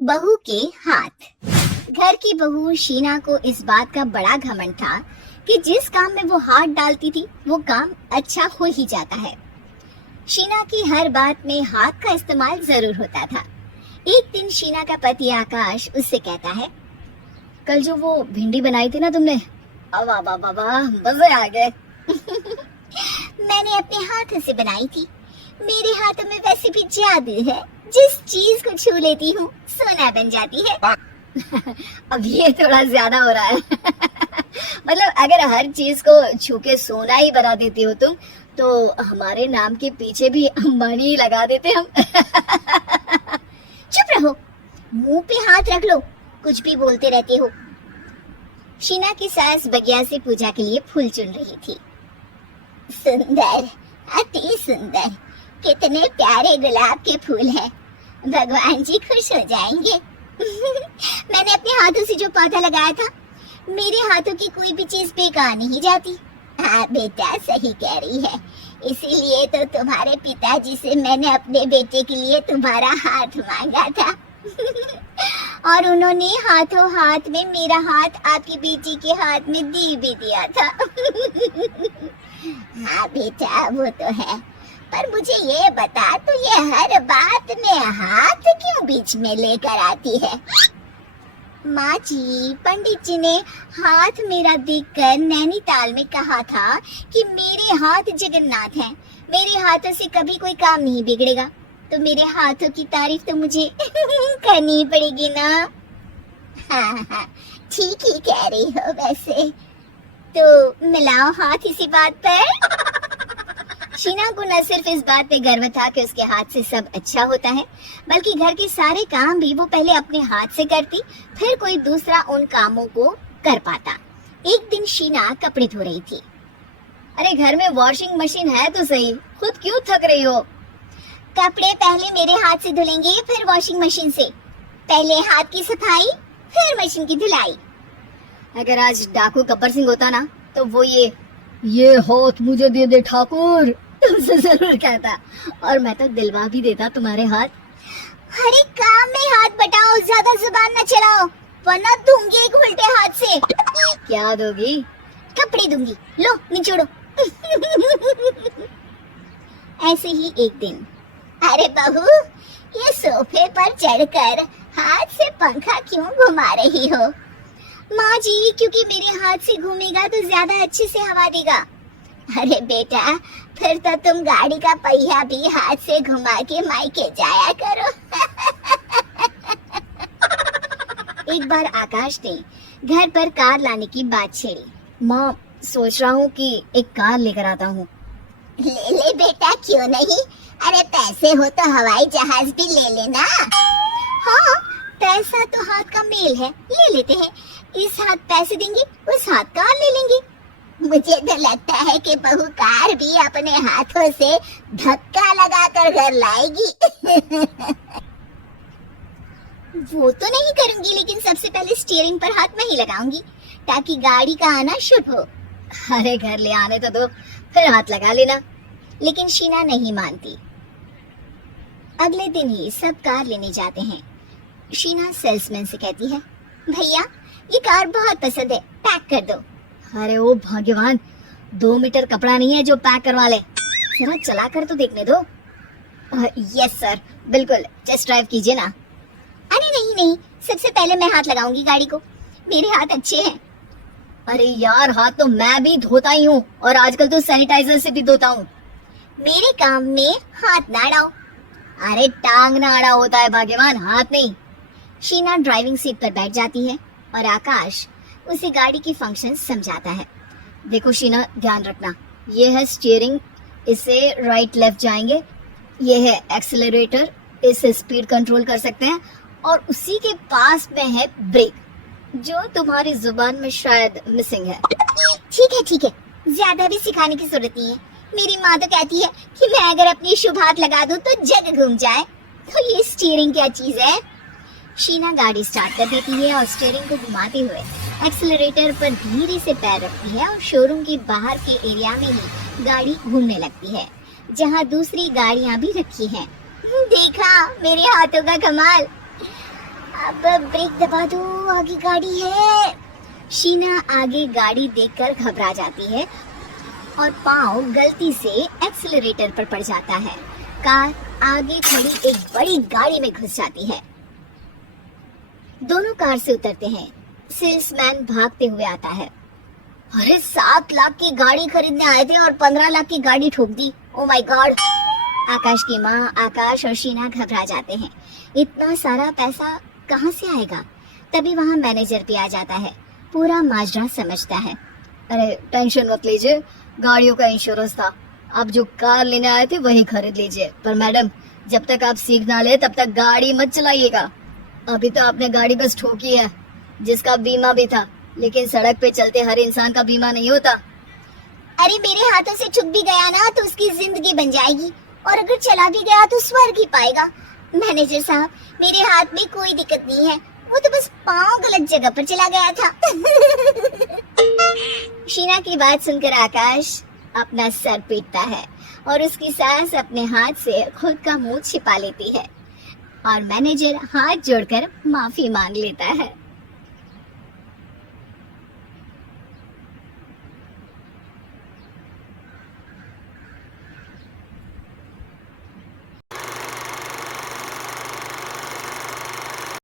बहू के हाथ। घर की बहू शीना को इस बात का बड़ा घमंड था कि जिस काम में वो हाथ डालती थी वो काम अच्छा हो ही जाता है। शीना की हर बात में हाथ का इस्तेमाल जरूर होता था। एक दिन शीना का पति आकाश उससे कहता है, कल जो वो भिंडी बनाई थी ना तुमने, वाह वाह वाह वाह, मजे आ गए। मैंने अपने हाथों से बनाई थी। मेरे हाथों में वैसे भी जादू है, जिस चीज को छू लेती हूँ सोना बन जाती है। अब ये थोड़ा ज्यादा हो रहा है। मतलब अगर हर चीज को छू के सोना ही बना देती हो तुम, तो हमारे नाम के पीछे भी अंबानी लगा देते हम। चुप रहो, मुंह पे हाथ रख लो, कुछ भी बोलते रहते हो। शीना की सास बगिया से पूजा के लिए फूल चुन रही थी। सुंदर, अति सुंदर, कितने प्यारे गुलाब के फूल हैं। भगवान जी खुश हो जाएंगे। मैंने अपने हाथों से जो पौधा लगाया था, मेरे हाथों की कोई भी चीज बेकार नहीं जाती। हाँ बेटा, सही कह रही है। इसीलिए तो तुम्हारे पिताजी से मैंने अपने बेटे के लिए तुम्हारा हाथ मांगा था। और उन्होंने हाथों हाथ में मेरा हाथ आपकी बेटी के हाथ में दे भी दिया था। हाँ बेटा, वो तो है, पर मुझे ये बता, तो ये हर बात में हाथ क्यों बीच में लेकर आती है? माँ जी, पंडित जी ने हाथ मेरा देखकर नैनीताल में कहा था कि मेरे हाथ जगन्नाथ हैं। मेरे हाथों से कभी कोई काम नहीं बिगड़ेगा, तो मेरे हाथों की तारीफ तो मुझे करनी पड़ेगी ना। हाँ हाँ, ठीक ही कह रही हो वैसे। तो मिलाओ हाथ इसी बात पर। शीना को न सिर्फ इस बात पे गर्व था कि उसके हाथ से सब अच्छा होता है, बल्कि घर के सारे काम भी वो पहले अपने हाथ से करती, फिर कोई दूसरा उन कामों को कर पाता। एक दिन शीना कपड़े धो रही थी। अरे घर में वॉशिंग मशीन है तो सही, खुद क्यों थक रही हो? कपड़े पहले मेरे हाथ से धुलेंगे, फिर वॉशिंग मशीन से। पहले हाथ की सफाई, फिर मशीन की धुलाई। अगर आज डाकू गब्बर सिंह होता ना, तो वो ये हाथ मुझे दे दे ठाकुर, तुमसे जरूर कहता, और मैं तो दिलवा भी देता तुम्हारे हाथ। हर एक काम में हाथ बटाओ, ज्यादा जुबान न चलाओ, वरना दूंगी एक उल्टे हाथ से। क्या दोगी? कपड़े दूंगी, लो निचोड़ो। ऐसे ही एक दिन, अरे बहू, ये सोफे पर चढ़कर हाथ से पंखा क्यों घुमा रही हो? माँ जी, क्योंकि मेरे हाथ से घूमेगा तो ज्यादा अच्छे से हवा देगा। अरे बेटा, फिर तो तुम गाड़ी का पहिया भी हाथ से घुमा के मायके जाया करो। एक बार आकाश ने घर पर कार लाने की बात छेड़ी। माँ, सोच रहा हूँ कि एक कार लेकर आता हूँ। ले ले बेटा, क्यों नहीं? अरे पैसे हो तो हवाई जहाज भी ले लेना। हाँ, पैसा तो हाथ का मेल है, ले लेते हैं। इस हाथ पैसे देंगे, उस हाथ कार ले लेंगे। मुझे तो लगता है कि बहू कार भी अपने हाथों से धक्का लगाकर घर लाएगी। वो तो नहीं करूंगी, लेकिन सबसे पहले स्टीयरिंग पर हाथ मैं ही लगाऊंगी, ताकि गाड़ी का आना शुभ हो। अरे घर ले आने तो दो, फिर हाथ लगा लेना। लेकिन शीना नहीं मानती। अगले दिन ही सब कार लेने जाते हैं। शीना सेल्समैन से कहती है, भैया ये कार बहुत पसंद है, पैक कर दो। अरे ओ भगवान, 2 मीटर कपड़ा नहीं है जो पैक करवा ले, जरा चला कर तो देखने दो। यस सर, बिल्कुल, टेस्ट ड्राइव कीजिए ना। अरे नहीं नहीं, सबसे पहले मैं हाथ लगाऊंगी गाड़ी को, मेरे हाथ अच्छे हैं। अरे यार, हाथ तो मैं भी धोता ही हूँ, और आजकल तो सैनिटाइजर से भी धोता हूँ। मेरे काम में हाथ ना अड़ाओ। अरे टांग ना अड़ा होता है भाग्यवान, हाथ नहीं। शीना ड्राइविंग सीट पर बैठ जाती है और आकाश उसे गाड़ी की फंक्शन समझाता है। देखो शीना, ध्यान रखना, ये है स्टीयरिंग, इससे राइट लेफ्ट जाएंगे, ये है एक्सेलरेटर, इससे स्पीड कंट्रोल कर सकते हैं, और उसी के पास में है ब्रेक, जो तुम्हारी जुबान में शायद मिसिंग है। ठीक है, ज्यादा भी सिखाने की जरूरत नहीं है। मेरी माँ तो कहती है कि मैं अगर अपनी शुभ हाथ लगा दूं तो जग घूम जाए, तो ये स्टीयरिंग क्या चीज है? शीना गाड़ी स्टार्ट कर देती है और स्टीयरिंग को घुमाते हुए एक्सेलरेटर पर धीरे से पैर रखती है और शोरूम के बाहर के एरिया में ही गाड़ी घूमने लगती है। जहाँ दूसरी गाड़ियां भी रखी हैं। देखा मेरे हाथों का कमाल। अब ब्रेक दबा दो, आगे गाड़ी है। शीना आगे गाड़ी देखकर घबरा जाती है और पाँव गलती से एक्सीलरेटर पर पड़ जाता है। कार आगे खड़ी एक बड़ी गाड़ी में घुस जाती है। दोनों कार से उतरते हैं। सेल्समैन भागते हुए आता है। अरे 7 लाख की गाड़ी खरीदने आए थे और 15 लाख की गाड़ी ठोक दी। Oh my God. आकाश की माँ, आकाश और शीना घबरा जाते हैं। इतना सारा पैसा कहाँ से आएगा? तभी वहाँ मैनेजर भी आ जाता है। पूरा माजरा समझता है। अरे टेंशन मत लीजिए, गाड़ियों का इंश्योरेंस था। आप जो कार लेने आए थे वही खरीद लीजिए। पर मैडम, जब तक आप सीख ना ले तब तक गाड़ी मत चलाइएगा। अभी तो आपने गाड़ी बस ठोकी है, जिसका बीमा भी था, लेकिन सड़क पे चलते हर इंसान का बीमा नहीं होता। अरे मेरे हाथों से छुप भी गया ना तो उसकी जिंदगी बन जाएगी, और अगर चला भी गया तो स्वर्ग ही पाएगा। मैनेजर साहब, मेरे हाथ में कोई दिक्कत नहीं है, वो तो बस पाँव गलत जगह पर चला गया था। शीना की बात सुनकर आकाश अपना सर पीटता है और उसकी सास अपने हाथ से खुद का मुंह छिपा लेती है और मैनेजर हाथ जोड़कर माफी मांग लेता है।